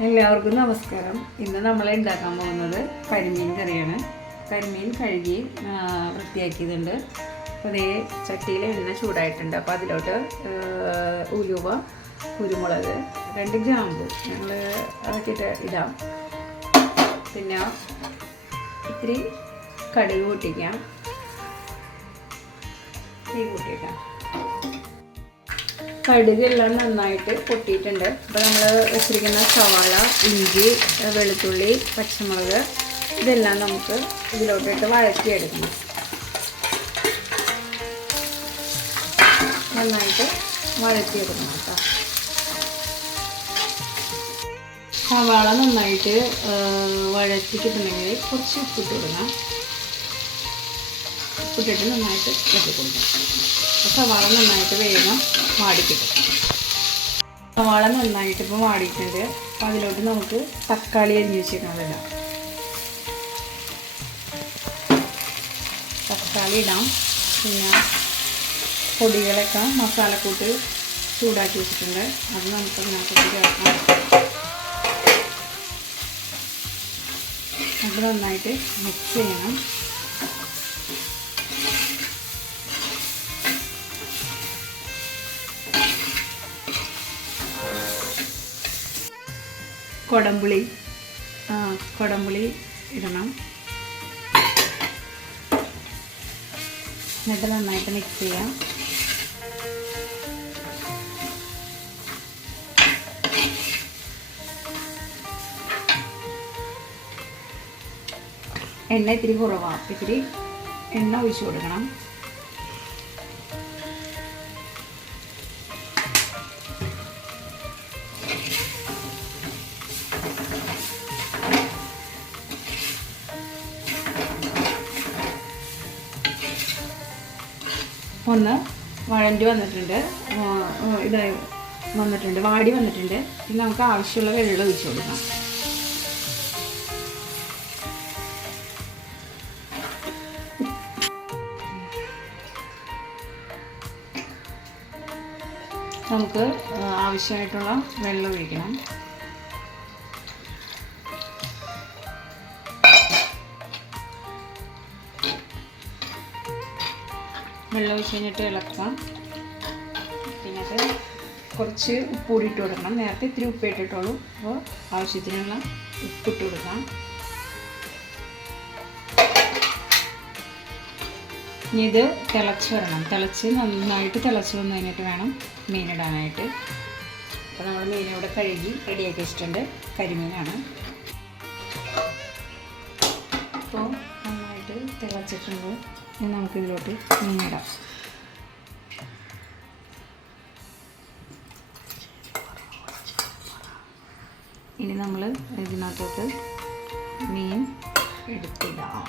എല്ലാവർക്കും നമസ്കാരം. ഇന്ന് നമ്മൾ ഉണ്ടാക്കാൻ പോകുന്നത് കരിമീൻ കറിയാണ്. കരിമീൻ കഴുകി വൃത്തിയാക്കിയതുണ്ട്. അപ്പോൾ അതേ ചട്ടിയിൽ എണ്ണ ചൂടായിട്ടുണ്ട്. അപ്പോൾ അതിലോട്ട് ഉലുവ, കുരുമുളക്, 2 ഗ്രാമ്പു ഞങ്ങൾ അതൊക്കെ ഇടാം. പിന്നെ ഇത്തിരി കടുക് പൊട്ടിക്കാം, തീ കൂട്ടിയിട്ടാം. കടുകെല്ലാം നന്നായിട്ട് പൊട്ടിയിട്ടുണ്ട്. അപ്പോൾ നമ്മൾ വെച്ചിരിക്കുന്ന സവാള, ഇഞ്ചി, വെളുത്തുള്ളി, പച്ചമുളക് ഇതെല്ലാം നമുക്ക് ഇതിലോട്ടിട്ട് വഴറ്റിയെടുക്കണം. നന്നായിട്ട് വഴറ്റിയെടുക്കണം കേട്ടോ. സവാള നന്നായിട്ട് വഴറ്റിക്കിട്ടുണ്ടെങ്കിൽ കുറച്ച് ഉപ്പിട്ട് കൊടുക്കണം. ഉപ്പിട്ടിട്ട് നന്നായിട്ട് ഇളക്കി കൊടുക്കണം. സവാള നന്നായിട്ട് വേഗം വാടിക്കിട്ടും. സവാള നന്നായിട്ട് ഇപ്പോൾ വാടിയിട്ടുണ്ട്. അപ്പോൾ അതിലോട്ട് നമുക്ക് തക്കാളി അരിഞ്ഞ് വെച്ചിരിക്കുന്നത് ഇടാം. തക്കാളി ഇടാം. പിന്നെ പൊടികളൊക്കെ മസാലക്കൂട്ട് ചൂടാക്കി വെച്ചിട്ടുണ്ട്. അത് നമുക്ക് അതിനകത്തോട്ട് ചേർക്കാം. അത് നന്നായിട്ട് മിക്സ് ചെയ്യണം. കൊടംപുളി ഇടണം. എന്നിട്ട് നന്നായിട്ട് മിക്സ് ചെയ്യാം. എണ്ണ ഇത്തിരി കുറവാണ്. ഇത്തിരി എണ്ണ ഒഴിച്ചു കൊടുക്കണം. ഒന്ന് വഴണ്ടി വന്നിട്ടുണ്ട്, ഇതായി വന്നിട്ടുണ്ട്, വാടി വന്നിട്ടുണ്ട്. ഇനി നമുക്ക് ആവശ്യമുള്ള വെള്ളം ഒഴിച്ചു കൊടുക്കാം. നമുക്ക് ആവശ്യമായിട്ടുള്ള വെള്ളം ഒഴിക്കണം. വെള്ളം ഒഴിച്ച് കഴിഞ്ഞിട്ട് ഇളക്കാം. പിന്നെ കുറച്ച് ഉപ്പ് കൂടി ഇട്ട് കൊടുക്കണം. നേരത്തെ ഇത്തിരി ഉപ്പ് ഇട്ടിട്ടുള്ളൂ. അപ്പോൾ ആവശ്യത്തിനുള്ള ഉപ്പിട്ട് കൊടുക്കാം. ഇനി ഇത് തിളച്ച് വരണം. നന്നായിട്ട് തിളച്ച് വന്നു കഴിഞ്ഞിട്ട് വേണം മീനിടാനായിട്ട്. അപ്പോൾ നമ്മൾ മീനിവിടെ കഴുകി റെഡിയാക്കി വെച്ചിട്ടുണ്ട്. കരിമീനാണ്. അപ്പോൾ നന്നായിട്ട് തിളച്ചിട്ടുണ്ട്. ഇനി നമുക്കിതിലോട്ട് മീനിടാം. ഇനി നമ്മൾ ഇതിനകത്തോട്ട് മീൻ എടുത്തിടാം.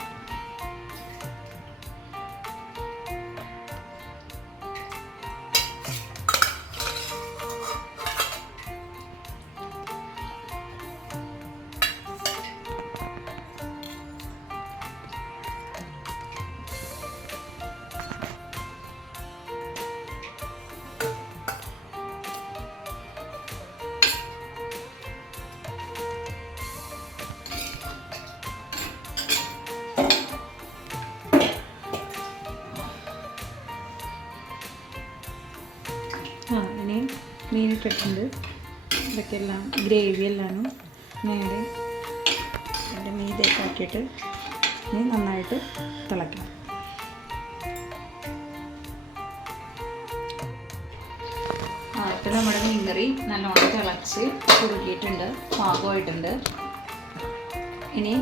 ഇനി മീനിട്ടിട്ടുണ്ട്. ഇതൊക്കെ എല്ലാം ഗ്രേവി എല്ലാം നേരെ എൻ്റെ മീതേക്ക് ആക്കിയിട്ട് ഇനി നന്നായിട്ട് തിളയ്ക്കണം. ഇപ്പം നമ്മുടെ മീൻകറി നല്ലോണം തിളച്ച് കുറുകിയിട്ടുണ്ട്, പാകമായിട്ടുണ്ട്. ഇനി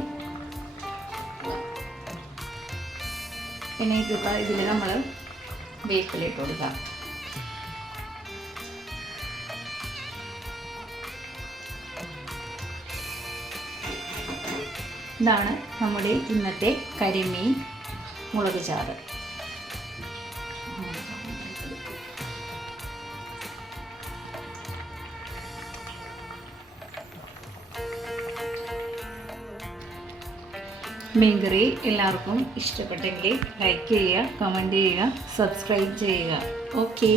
ഇതിൽ നമ്മൾ വേപ്പിലിട്ട് കൊടുക്കാം. ഇതാണ് നമ്മുടെ ഇന്നത്തെ കരിമീൻ മുളക് ചാറ്. മീൻകറി എല്ലാവർക്കും ഇഷ്ടപ്പെട്ടെങ്കിൽ ലൈക്ക് ചെയ്യുക, കമൻറ്റ് ചെയ്യുക, സബ്സ്ക്രൈബ് ചെയ്യുക. ഓക്കെ.